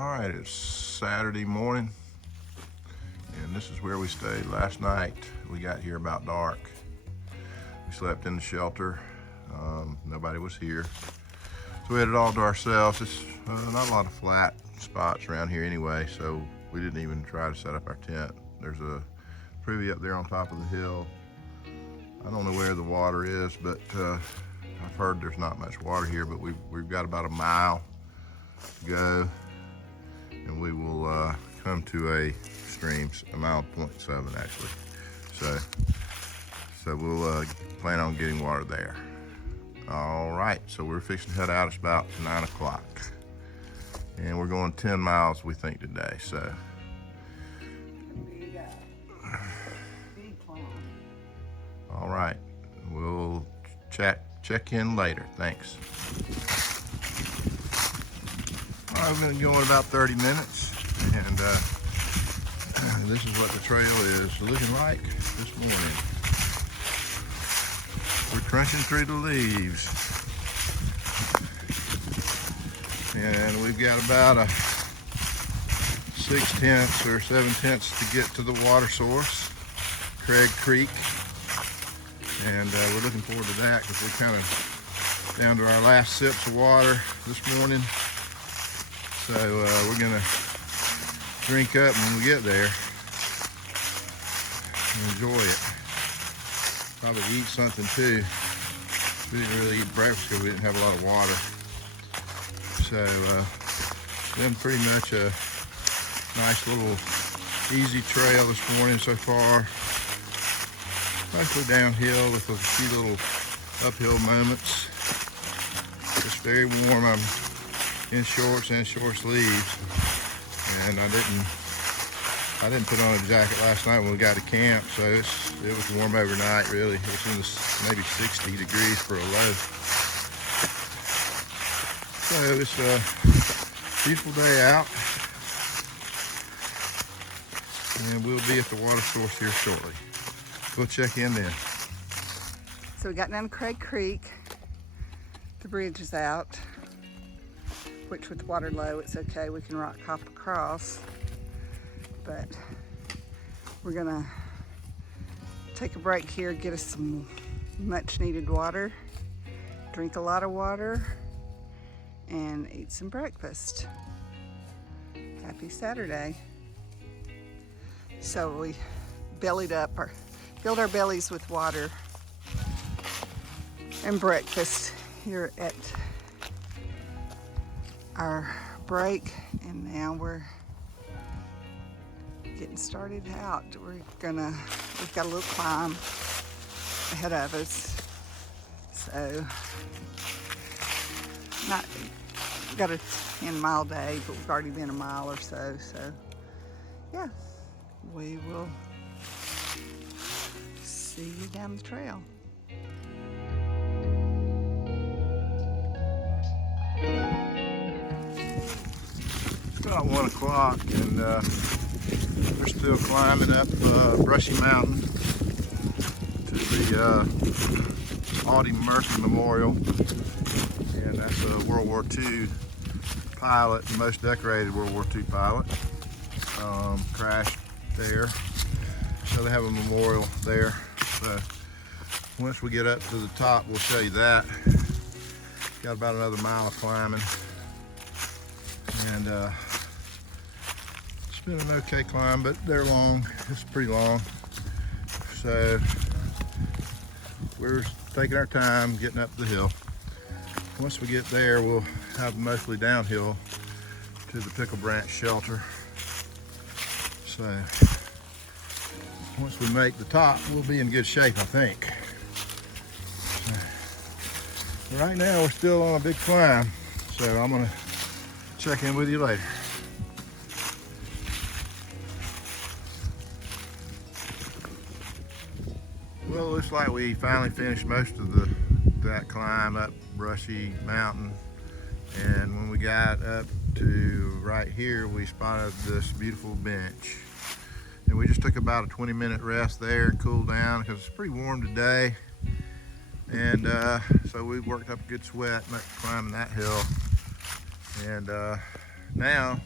All right, it's Saturday morning, and this is where we stayed last night. We got here about dark. We slept in the shelter. Nobody was here, so we had it all to ourselves. It's not a lot of flat spots around here anyway, so we didn't even try to set up our tent. There's a privy up there on top of the hill. I don't know where the water is, but I've heard there's not much water here, but we've got about a mile to go, and we will come to a stream, a mile 0.7 actually. So we'll plan on getting water there. All right, so we're fixing to head out. It's about 9 o'clock, and we're going 10 miles we think today. So. All right, we'll check in later. Thanks. All right, we're going to go in about 30 minutes, and this is what the trail is looking like this morning. We're crunching through the leaves, and we've got about a 6/10 or 7/10 to get to the water source, Craig Creek. And we're looking forward to that because we're kind of down to our last sips of water this morning. So we're gonna drink up when we get there and enjoy it. Probably eat something too. We didn't really eat breakfast because we didn't have a lot of water. So been pretty much a nice little easy trail this morning so far. Mostly downhill with a few little uphill moments. It's very warm. I'm in shorts and short sleeves, and I didn't put on a jacket last night when we got to camp, so it was warm overnight. Really, it was in the maybe 60 degrees for a low. So it's a beautiful day out, and we'll be at the water source here shortly. We'll check in then. So we got down to Craig Creek. The bridge is out, which with the water low, it's okay. We can rock hop across. But we're gonna take a break here, get us some much needed water, drink a lot of water, and eat some breakfast. Happy Saturday. So we filled our bellies with water and breakfast here at our break, and now we're getting started out. We've got a little climb ahead of us, so got a 10-mile day, but we've already been a mile or so. So yeah, we will see you down the trail. It's about 1 o'clock, and we're still climbing up Brushy Mountain to the Audie Murphy Memorial, and that's a World War II pilot, the most decorated World War II pilot. Crashed there, so they have a memorial there. So once we get up to the top, we'll show you that. Got about another mile of climbing, and it's been an okay climb, but they're long. It's pretty long, so we're taking our time getting up the hill. Once we get there, we'll have mostly downhill to the Pickle branch shelter. So once we make the top, we'll be in good shape, I think. So, right now, we're still on a big climb, so I'm gonna check in with you later. Well, it looks like we finally finished most of that climb up Brushy Mountain, and when we got up to right here, we spotted this beautiful bench. And we just took about a 20-minute rest there and cooled down because it's pretty warm today. And so we worked up a good sweat climbing that hill. And now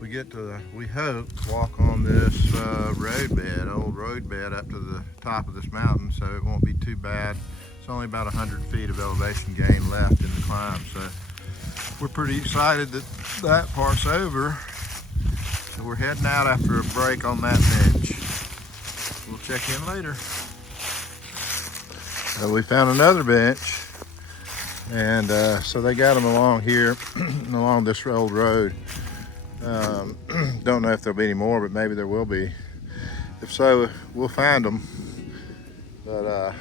we get to, we hope, walk on this old road bed up to the top of this mountain, so it won't be too bad. It's only about 100 feet of elevation gain left in the climb, so we're pretty excited that that part's over. So we're heading out after a break on that bench. We'll check in later. So we found another bench, and so they got them along here, along this old road. Don't know if there'll be any more, but maybe there will be. If so, we'll find them. But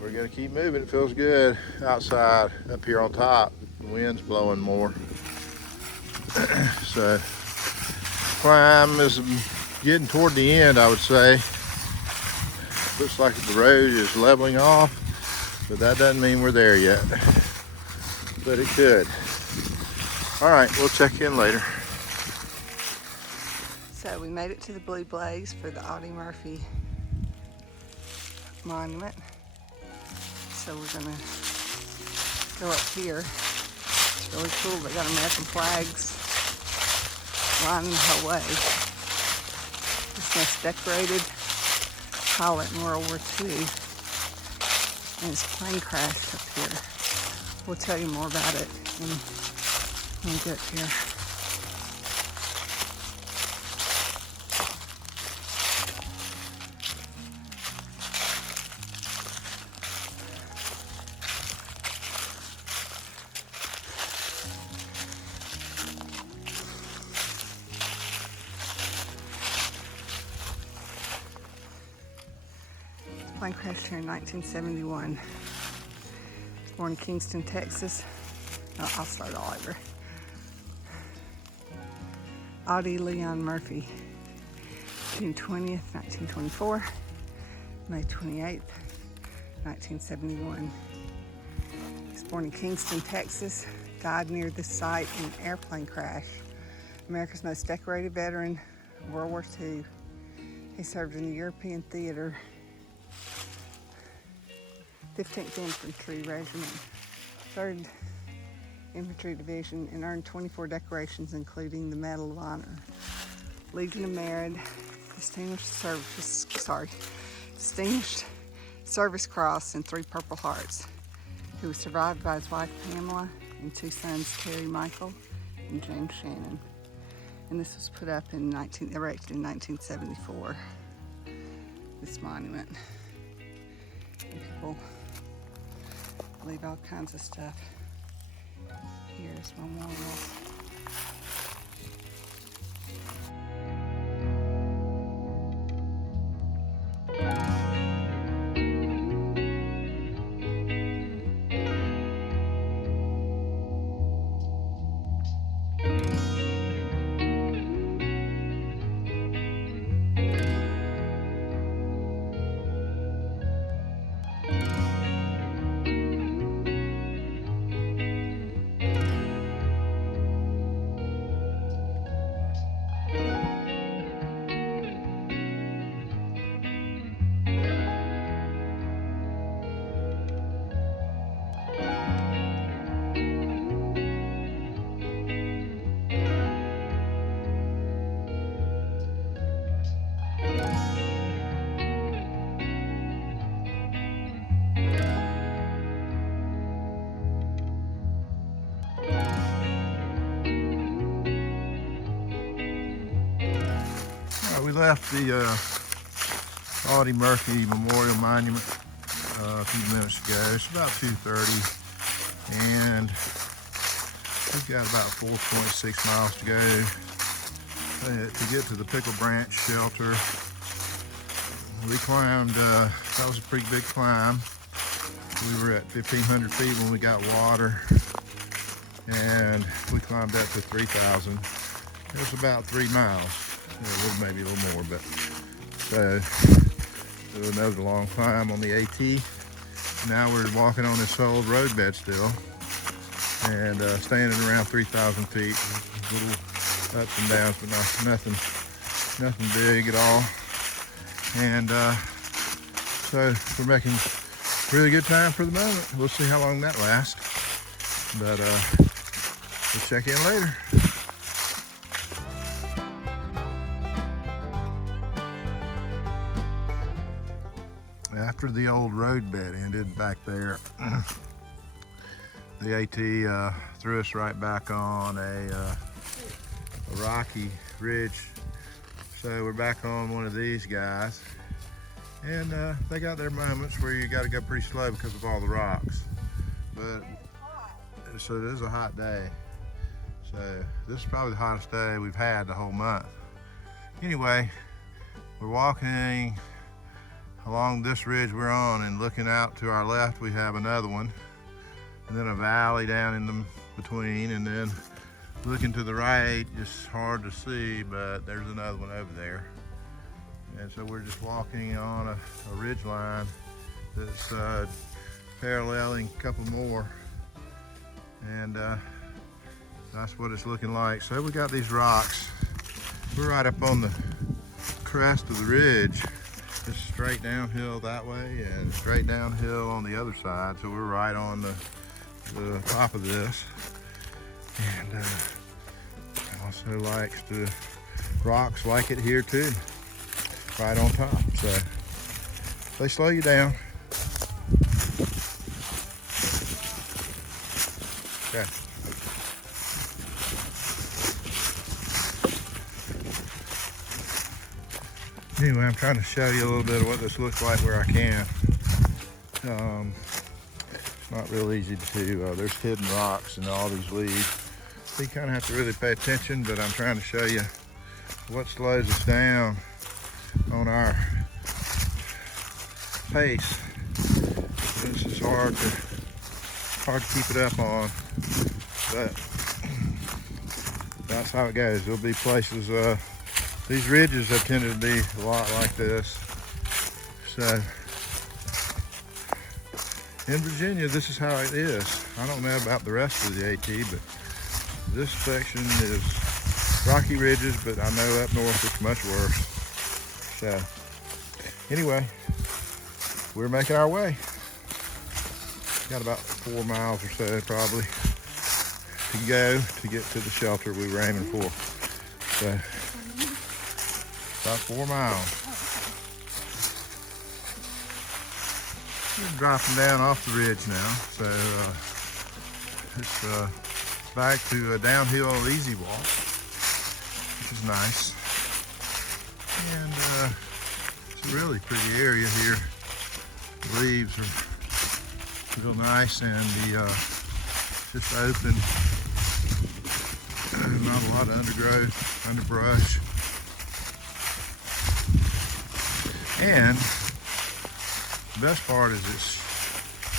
we're gonna keep moving. It feels good outside up here on top. The wind's blowing more. So climb is getting toward the end, I would say. Looks like the road is leveling off, but that doesn't mean we're there yet. But it could. All right, we'll check in later. So we made it to the Blue Blaze for the Audie Murphy monument. So we're gonna go up here. It's really cool. They got American flags lining the whole way. It's most decorated pilot in World War II. And his plane crashed up here. We'll tell you more about it when we get here. Plane crashed here in 1971. Born in Kingston, Texas. Oh, I'll start all over. Audie Leon Murphy. June 20th, 1924. May 28th, 1971. He was born in Kingston, Texas. Died near this site in an airplane crash. America's most decorated veteran of World War II. He served in the European theater, 15th Infantry Regiment, 3rd Infantry Division, and earned 24 decorations, including the Medal of Honor, Legion of Merit, Distinguished Service Cross, and 3 Purple Hearts. He was survived by his wife Pamela and 2 sons, Terry Michael and James Shannon. And this was put up in erected in 1974. This monument. And people leave all kinds of stuff. Here's memorial. We left the Audie Murphy Memorial Monument a few minutes ago. It's about 2:30, and we've got about 4.6 miles to go to get to the Pickle Branch shelter. We climbed, that was a pretty big climb. We were at 1,500 feet when we got water, and we climbed up to 3,000. It was about 3 miles. Maybe a little more, but so another long climb on the AT. Now we're walking on this old road bed still, and standing around 3,000 feet. Little ups and downs, but nothing big at all. And so we're making really good time for the moment. We'll see how long that lasts, but we'll check in later. after the old road bed ended back there, the AT threw us right back on a rocky ridge. So we're back on one of these guys, and they got their moments where you got to go pretty slow because of all the rocks. But so it is a hot day. So this is probably the hottest day we've had the whole month. Anyway, we're walking along this ridge we're on, and looking out to our left we have another one, and then a valley down in the between, and then looking to the right, just hard to see, but there's another one over there. And so we're just walking on a ridge line that's paralleling a couple more, and that's what it's looking like. So we got these rocks. We're right up on the crest of the ridge. It's straight downhill that way and straight downhill on the other side. So we're right on the top of this. And also likes the rocks like it here too, right on top. So they slow you down. Okay. Anyway, I'm trying to show you a little bit of what this looks like where I can. It's not real easy to see. There's hidden rocks in all these leaves. So you kind of have to really pay attention, but I'm trying to show you what slows us down on our pace. This is hard to keep it up on, but that's how it goes. There'll be places, these ridges have tended to be a lot like this. So in Virginia, this is how it is. I don't know about the rest of the AT, but this section is rocky ridges, but I know up north it's much worse. So anyway, we're making our way. Got about 4 miles or so probably to go to get to the shelter we were aiming for. So about 4 miles. We're dropping down off the ridge now, so it's back to a downhill easy walk, which is nice. And it's a really pretty area here. The leaves are real nice, and the just open, not a lot of undergrowth, underbrush. And the best part is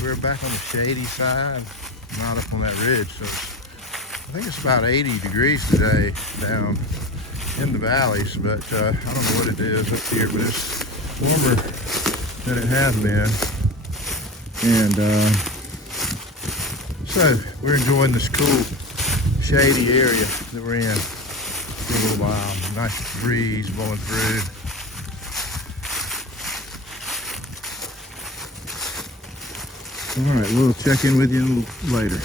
we're back on the shady side, not up on that ridge. So I think it's about 80 degrees today down in the valleys, but I don't know what it is up here, but it's warmer than it has been. And so we're enjoying this cool, shady area that we're in for a little while. Nice breeze blowing through. All right, we'll check in with you later.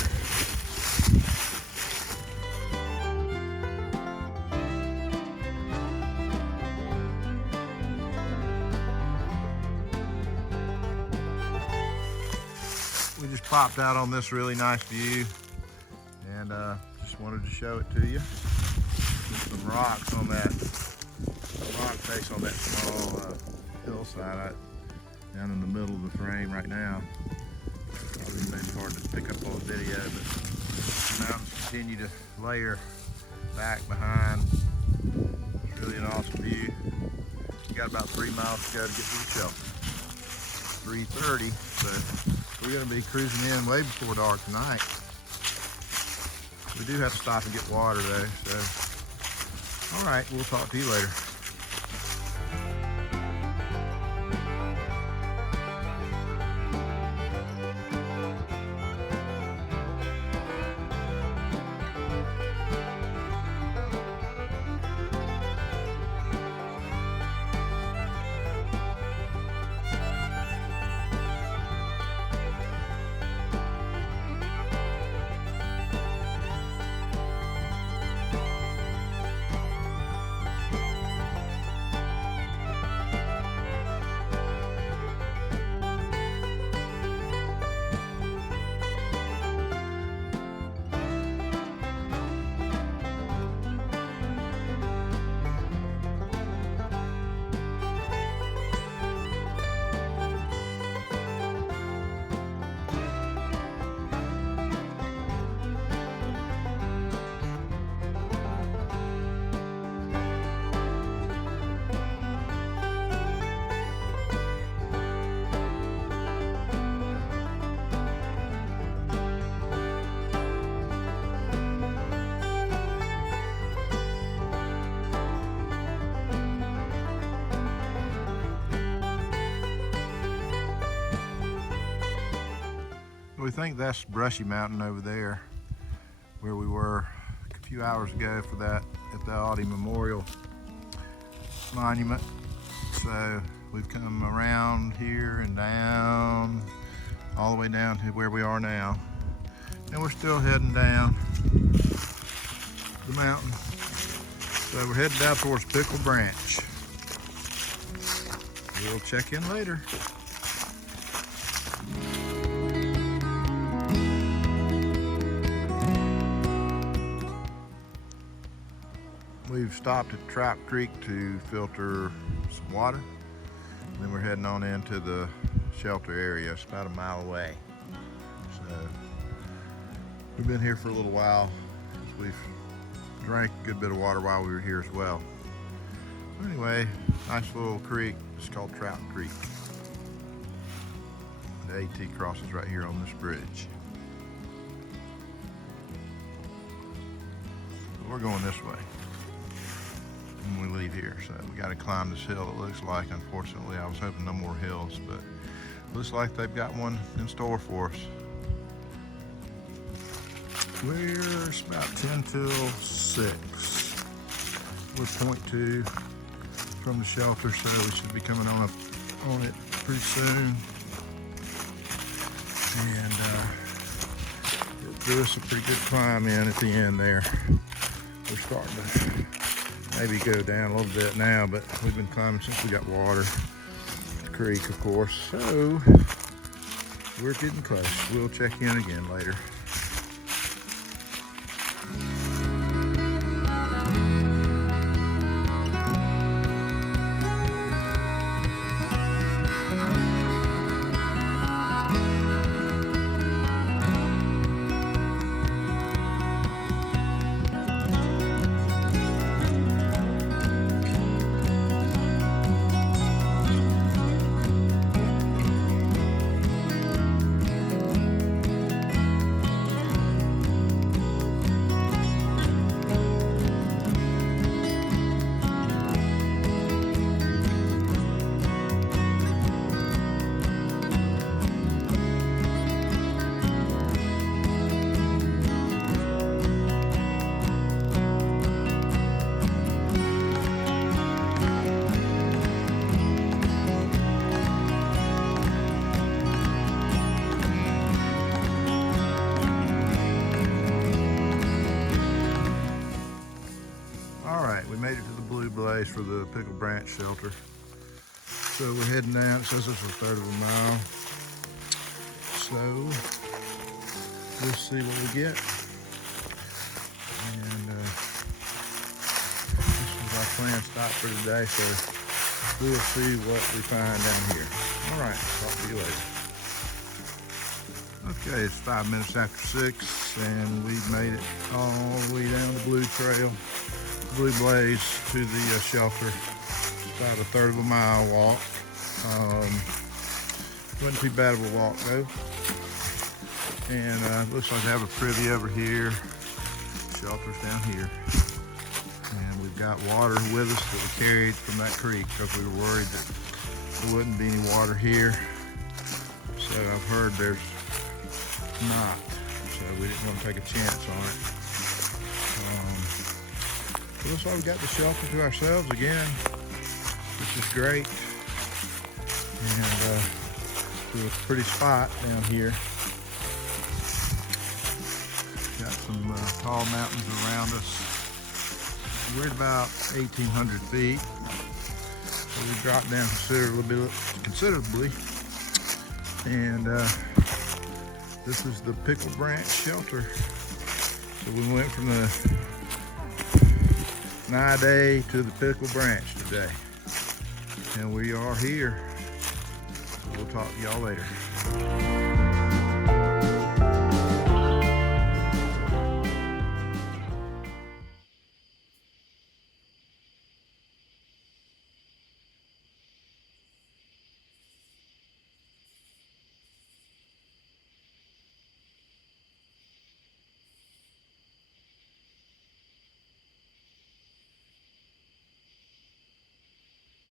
We just popped out on this really nice view, and just wanted to show it to you. There's some rocks on that rock face on that small hillside down in the middle of the frame right now. Probably maybe hard to pick up on video, but the mountains continue to layer back behind. It's really an awesome view. We got about 3 miles to go to get to the shelter. 3:30, so we're going to be cruising in way before dark tonight. We do have to stop and get water though, so all right, we'll talk to you later. We think that's Brushy Mountain over there, where we were a few hours ago for that at the Audi Memorial Monument. So we've come around here and down, all the way down to where we are now. And we're still heading down the mountain. So we're heading down towards Pickle Branch. We'll check in later. We've stopped at Trout Creek to filter some water. And then we're heading on into the shelter area. It's about a mile away. So we've been here for a little while. We've drank a good bit of water while we were here as well. Anyway, nice little creek. It's called Trout Creek. The AT crosses right here on this bridge. But we're going this way when we leave here, so we got to climb this hill. It looks like, unfortunately, I was hoping no more hills, but looks like they've got one in store for us. It's about 10 till 6. We're 0.2 from the shelter, so we should be coming on it pretty soon. And it threw us a pretty good climb in at the end there. We're starting to maybe go down a little bit now, but we've been climbing since we got water. The creek, of course, so we're getting close. We'll check in again later. We made it to the blue blaze for the Pickle Branch shelter. So we're heading down. It says it's a third of a mile. So we'll see what we get. And this was our planned stop for today. So we'll see what we find down here. All right, talk to you later. Okay, it's 5 minutes after 6, and we've made it all the way down the Blue Trail, Blue Blaze, to the shelter. It's about a third of a mile walk. Wasn't too bad of a walk though. And looks like they have a privy over here. Shelter's down here. And we've got water with us that we carried from that creek because we were worried that there wouldn't be any water here. So I've heard there's not, so we didn't want to take a chance on it. It looks like we got the shelter to ourselves again, which is great. And to a pretty spot down here. Got some tall mountains around us. We're at about 1,800 feet, so we dropped down considerably. And this is the Pickle Branch shelter. So we went from the Niday to the Pickle Branch today. And we are here. We'll talk to y'all later.